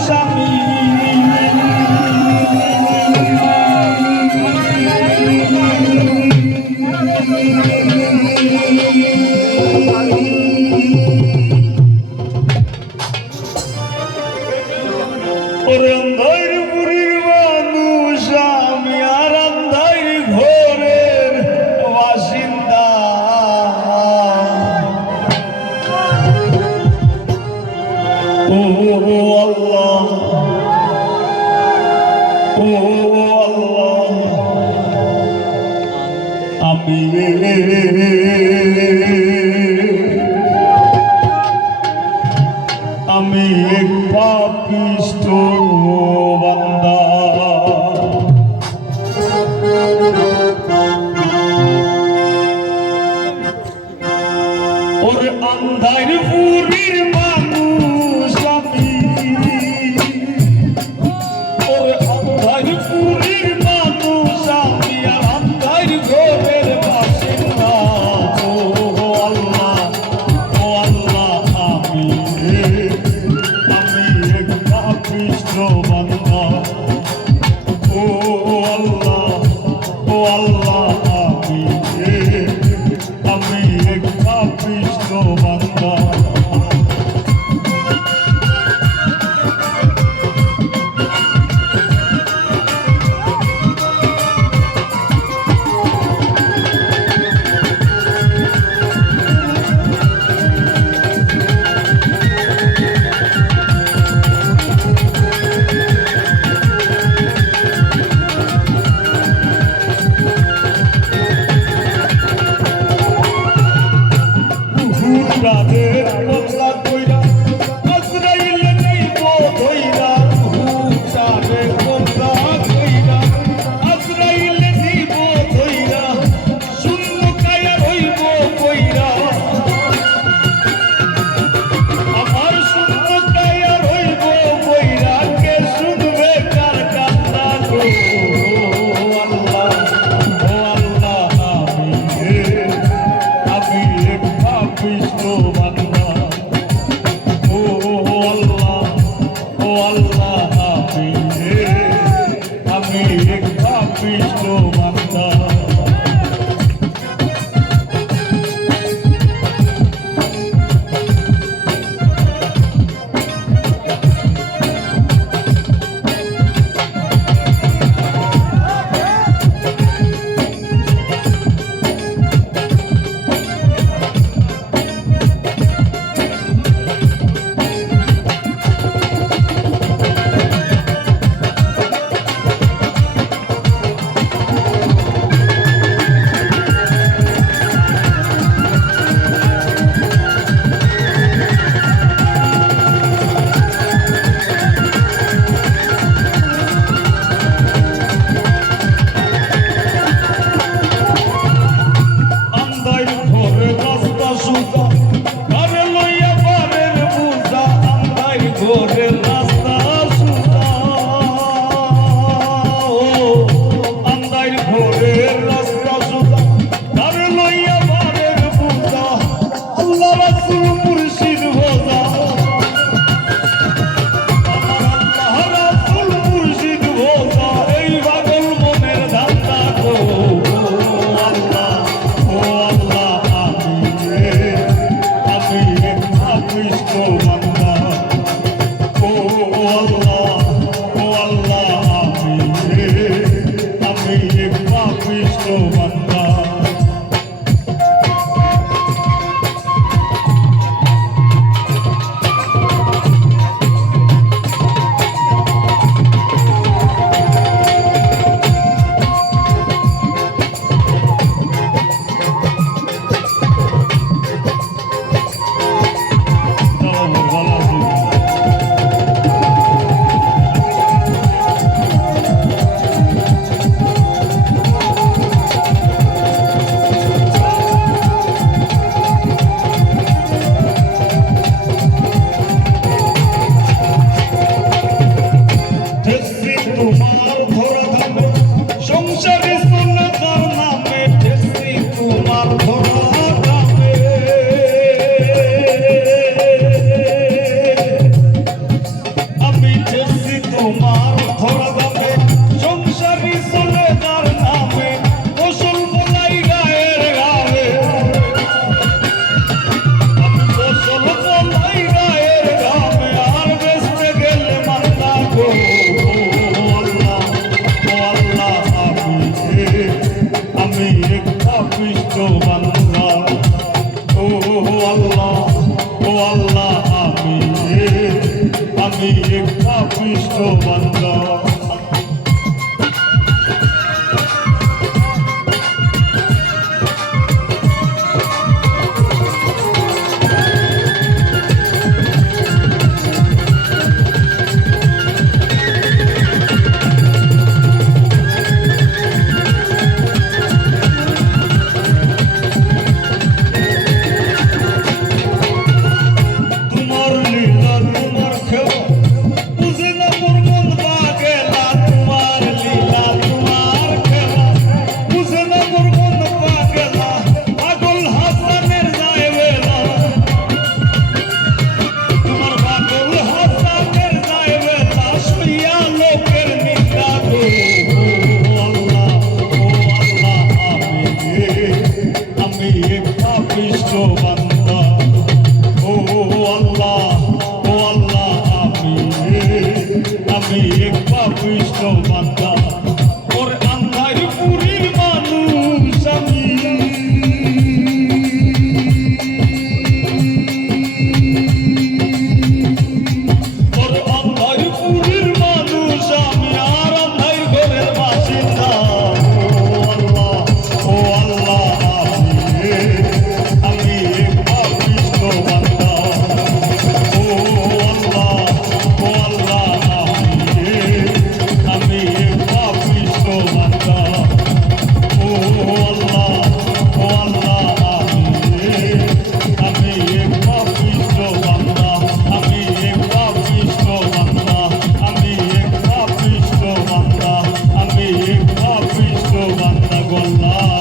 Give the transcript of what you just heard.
স্বামী ওরে অন্ধার পুরীর মানুষ আমি আর অন্ধার ঘরের বাসিন্দা ও আল্লাহ ও আল্লাহ আমি আমি এক পাপিষ্ঠ বান্দা ওর আন্ধার পুরীর মানুষ আমি ওর আন্ধার পুরীর মানুষ আমি আর আন্ধার ঘরের বাসিন্দা ও আল্লাহ আমি এক পাপিষ্ঠ বান্দা ও আল্লাহ আমি এক পাপিষ্ঠ বান্দা রাতের বদলা কইরা আজরাইল নেইব ধইরা হুটারে বদলা কইরা আজরাইল নেইব ধইরা শূন্য কায়া হইব কইরা আমার শূন্য কায়া হইব কইরা কে শুনবে কার কান্না গো আল্লাহ আমি এক পাপিষ্ঠ বান্দা ও আল্লাহ আমি এক পাপিষ্ঠ বান্দা ও তোমার ধরা যাবে সংসারী চলে যার নামে গোসল বলাই গায়ের গাবে আমি গোসল বলাই গায়ের গাবে আর বেসতে গেলে মান্না গো আল্লাহ ও আল্লাহ আমি এক পাপিষ্ঠ বান্দা ও আল্লাহ আমি এক পাপিষ্ঠ বান্দা আমি এক পাপিষ্ঠ বান্দা ওর আন্ধার পুরীর মানুষ আমি ওর আন্ধার পুরীর মানুষ আমি আর আন্ধার ঘরের বাসিন্দা ও আল্লাহ আমি এক পাপিষ্ঠ বান্দা ও আল্লাহ আমি এক পাপিষ্ঠ বান্দা ও আল্লাহ আমি এক পাপিষ্ঠ বান্দা আমি এক পাপিষ্ঠ বান্দা আমি এক পাপিষ্ঠ বান্দা আমি এক পাপিষ্ঠ বান্দা গোল্লা